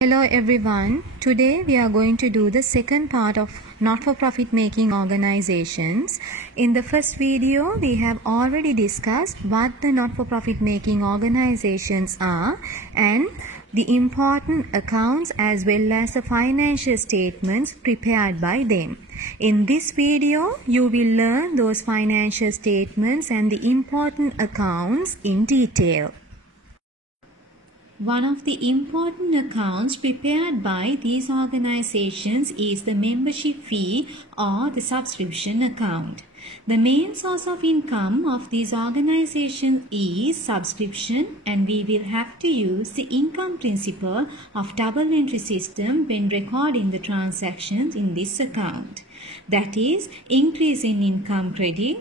Hello everyone. Today we are going to do the second part of not-for-profit making organizations. In the first video, we have already discussed what the not-for-profit making organizations are and the important accounts as well as the financial statements prepared by them. In this video, you will learn those financial statements and the important accounts in detail. One of the important accounts prepared by these organizations is the membership fee or the subscription account. The main source of income of these organizations is subscription, and we will have to use the income principle of double entry system when recording the transactions in this account. That is, increase in income credit,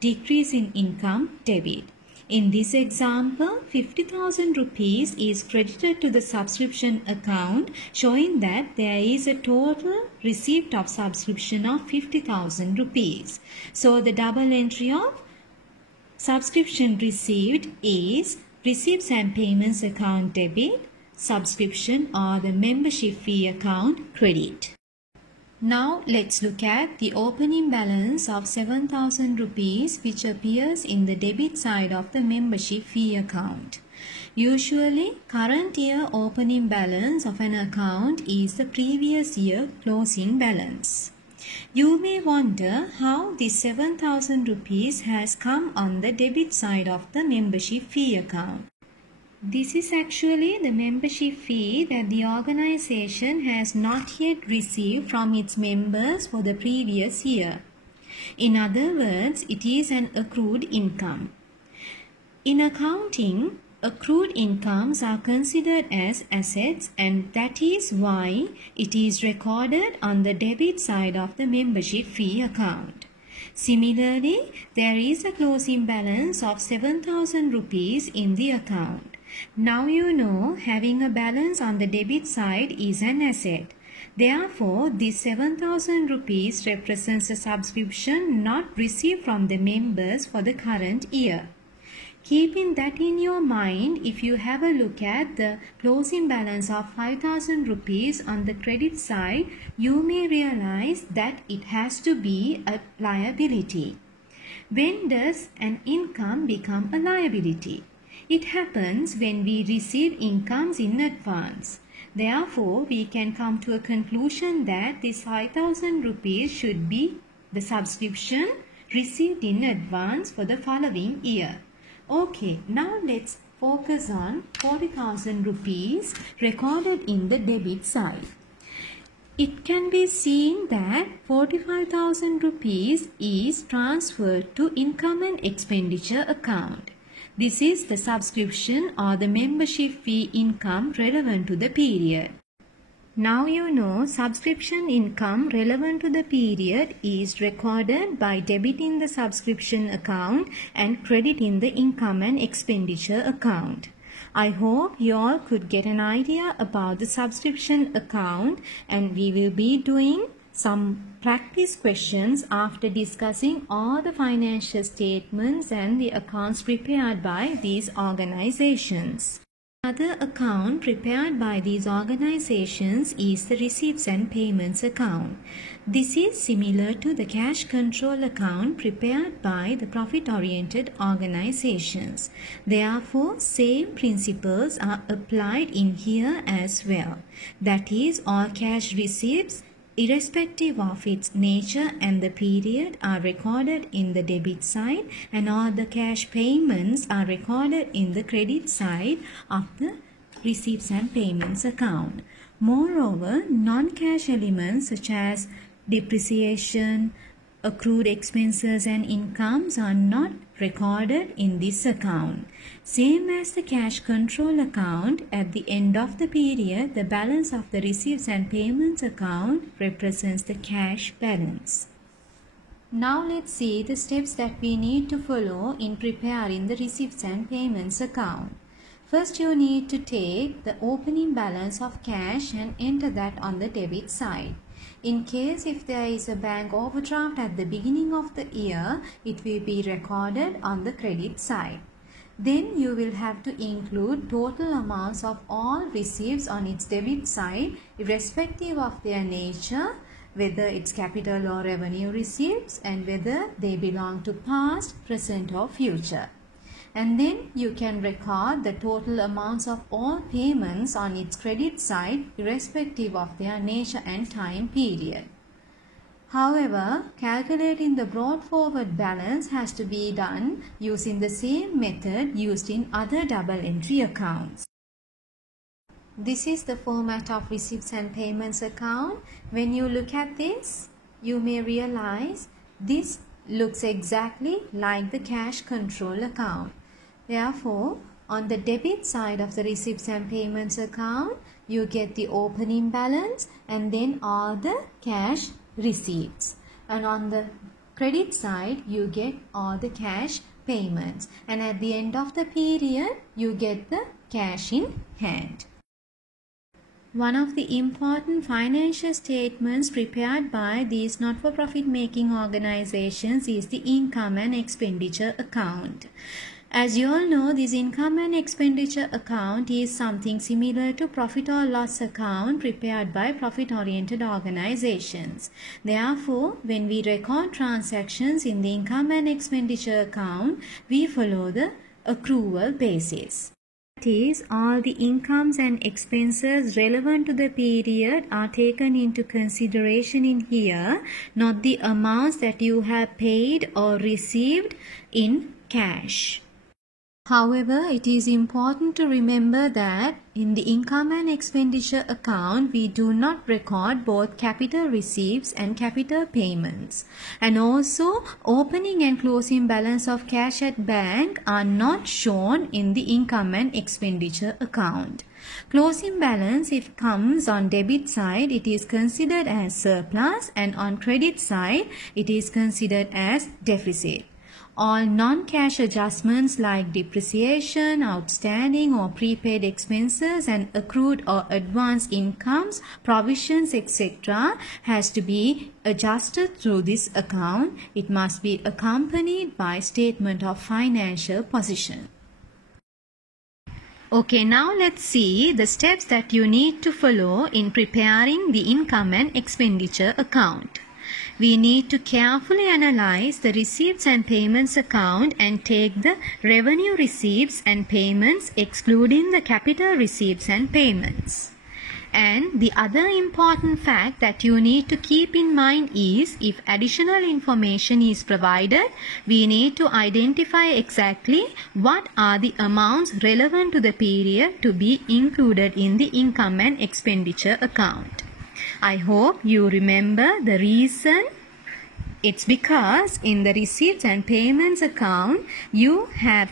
decrease in income debit. In this example, 50,000 rupees is credited to the subscription account, showing that there is a total receipt of subscription of 50,000 rupees. So the double entry of subscription received is receipts and payments account debit, subscription or the membership fee account credit. Now let's look at the opening balance of 7,000 rupees which appears in the debit side of the membership fee account. Usually, current year opening balance of an account is the previous year closing balance. You may wonder how this 7,000 rupees has come on the debit side of the membership fee account. This is actually the membership fee that the organization has not yet received from its members for the previous year. In other words, it is an accrued income. In accounting, accrued incomes are considered as assets, and that is why it is recorded on the debit side of the membership fee account. Similarly, there is a closing balance of 7,000 rupees in the account. Now you know having a balance on the debit side is an asset. Therefore, this 7,000 rupees represents a subscription not received from the members for the current year. Keeping that in your mind, if you have a look at the closing balance of 5,000 rupees on the credit side, you may realize that it has to be a liability. When does an income become a liability? It happens when we receive incomes in advance. Therefore, we can come to a conclusion that this 5,000 rupees should be the subscription received in advance for the following year. Okay, now let's focus on 40,000 rupees recorded in the debit side. It can be seen that 45,000 rupees is transferred to income and expenditure account. This is the subscription or the membership fee income relevant to the period. Now you know subscription income relevant to the period is recorded by debiting the subscription account and crediting the income and expenditure account. I hope you all could get an idea about the subscription account, and we will be doing some practice questions after discussing all the financial statements and the accounts prepared by these organizations. Another account prepared by these organizations is the receipts and payments account. This is similar to the cash control account prepared by the profit-oriented organizations. Therefore, same principles are applied in here as well. That is, all cash receipts, irrespective of its nature and the period, are recorded in the debit side, and all the cash payments are recorded in the credit side of the receipts and payments account. Moreover, non-cash elements such as depreciation, accrued expenses and incomes are not recorded in this account. Same as the cash control account, at the end of the period, the balance of the receipts and payments account represents the cash balance. Now let's see the steps that we need to follow in preparing the receipts and payments account. First, you need to take the opening balance of cash and enter that on the debit side. In case if there is a bank overdraft at the beginning of the year, it will be recorded on the credit side. Then you will have to include total amounts of all receipts on its debit side, irrespective of their nature, whether it's capital or revenue receipts, and whether they belong to past, present or future. And then you can record the total amounts of all payments on its credit side, irrespective of their nature and time period. However, calculating the brought forward balance has to be done using the same method used in other double entry accounts. This is the format of receipts and payments account. When you look at this, you may realize this looks exactly like the cash control account. Therefore, on the debit side of the receipts and payments account, you get the opening balance and then all the cash receipts, and on the credit side you get all the cash payments, and at the end of the period you get the cash in hand. One of the important financial statements prepared by these not-for-profit making organizations is the income and expenditure account. As you all know, this income and expenditure account is something similar to profit or loss account prepared by profit-oriented organizations. Therefore, when we record transactions in the income and expenditure account, we follow the accrual basis. That is, all the incomes and expenses relevant to the period are taken into consideration in here, not the amounts that you have paid or received in cash. However, it is important to remember that in the income and expenditure account, we do not record both capital receipts and capital payments. And also, opening and closing balance of cash at bank are not shown in the income and expenditure account. Closing balance, if it comes on debit side, it is considered as surplus, and on credit side, it is considered as deficit. All non-cash adjustments like depreciation, outstanding or prepaid expenses, and accrued or advanced incomes, provisions, etc. has to be adjusted through this account. It must be accompanied by statement of financial position. Okay, now let's see the steps that you need to follow in preparing the income and expenditure account. We need to carefully analyze the receipts and payments account and take the revenue receipts and payments excluding the capital receipts and payments. And the other important fact that you need to keep in mind is, if additional information is provided, we need to identify exactly what are the amounts relevant to the period to be included in the income and expenditure account. I hope you remember the reason. It's because in the receipts and payments account, you have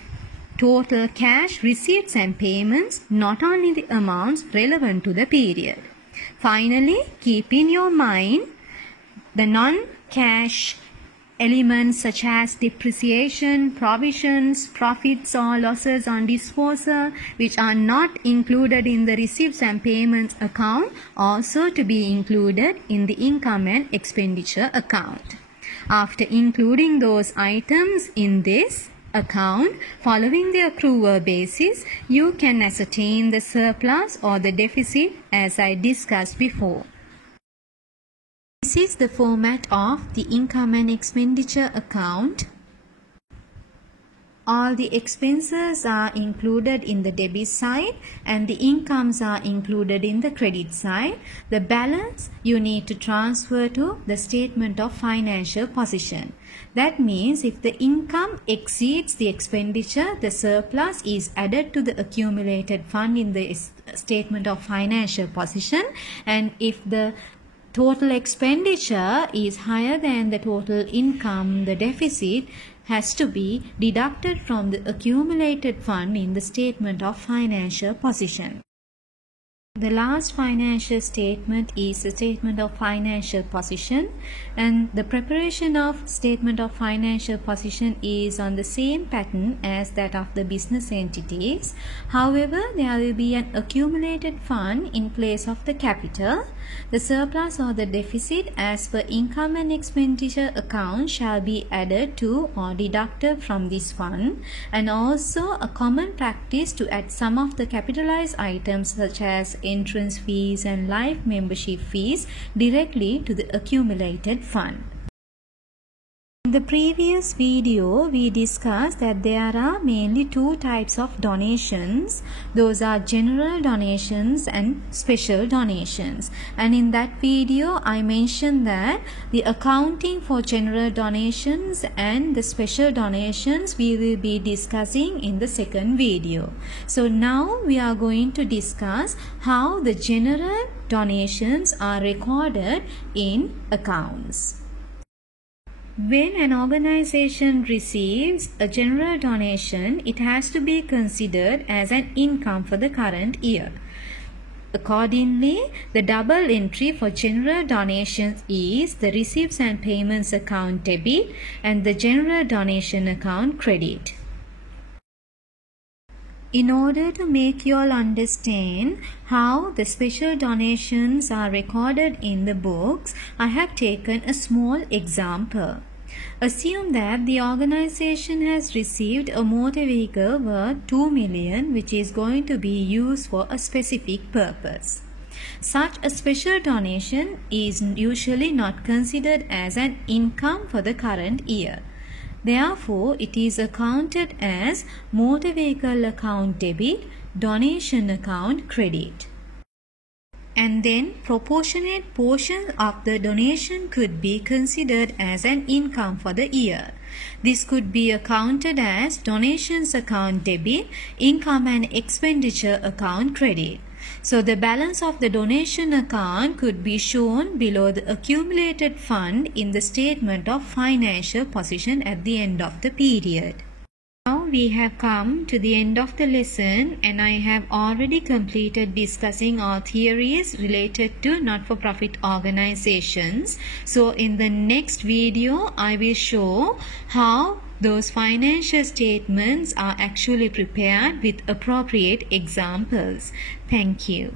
total cash receipts and payments, not only the amounts relevant to the period. Finally, keep in your mind the non-cash elements such as depreciation, provisions, profits or losses on disposal, which are not included in the receipts and payments account, also to be included in the income and expenditure account. After including those items in this account, following the accrual basis, you can ascertain the surplus or the deficit as I discussed before. This is the format of the income and expenditure account. All the expenses are included in the debit side and the incomes are included in the credit side. The balance you need to transfer to the statement of financial position. That means if the income exceeds the expenditure, the surplus is added to the accumulated fund in the statement of financial position, and if the total expenditure is higher than the total income, the deficit has to be deducted from the accumulated fund in the statement of financial position. The last financial statement is a statement of financial position, and the preparation of statement of financial position is on the same pattern as that of the business entities. However, there will be an accumulated fund in place of the capital. The surplus or the deficit as per income and expenditure account shall be added to or deducted from this fund, and also a common practice to add some of the capitalized items such as entrance fees and life membership fees directly to the accumulated fund. In the previous video, we discussed that there are mainly two types of donations. Those are general donations and special donations. And in that video, I mentioned that the accounting for general donations and the special donations we will be discussing in the second video. So now we are going to discuss how the general donations are recorded in accounts. When an organization receives a general donation, it has to be considered as an income for the current year. Accordingly, the double entry for general donations is the receipts and payments account debit and the general donation account credit. In order to make you all understand how the special donations are recorded in the books, I have taken a small example. Assume that the organization has received a motor vehicle worth 2 million which is going to be used for a specific purpose. Such a special donation is usually not considered as an income for the current year. Therefore, it is accounted as motor vehicle account debit, donation account credit. And then proportionate portion of the donation could be considered as an income for the year. This could be accounted as donations account debit, income and expenditure account credit. So the balance of the donation account could be shown below the accumulated fund in the statement of financial position at the end of the period. Now we have come to the end of the lesson, and I have already completed discussing all theories related to not-for-profit organizations. So in the next video, I will show how those financial statements are actually prepared with appropriate examples. Thank you.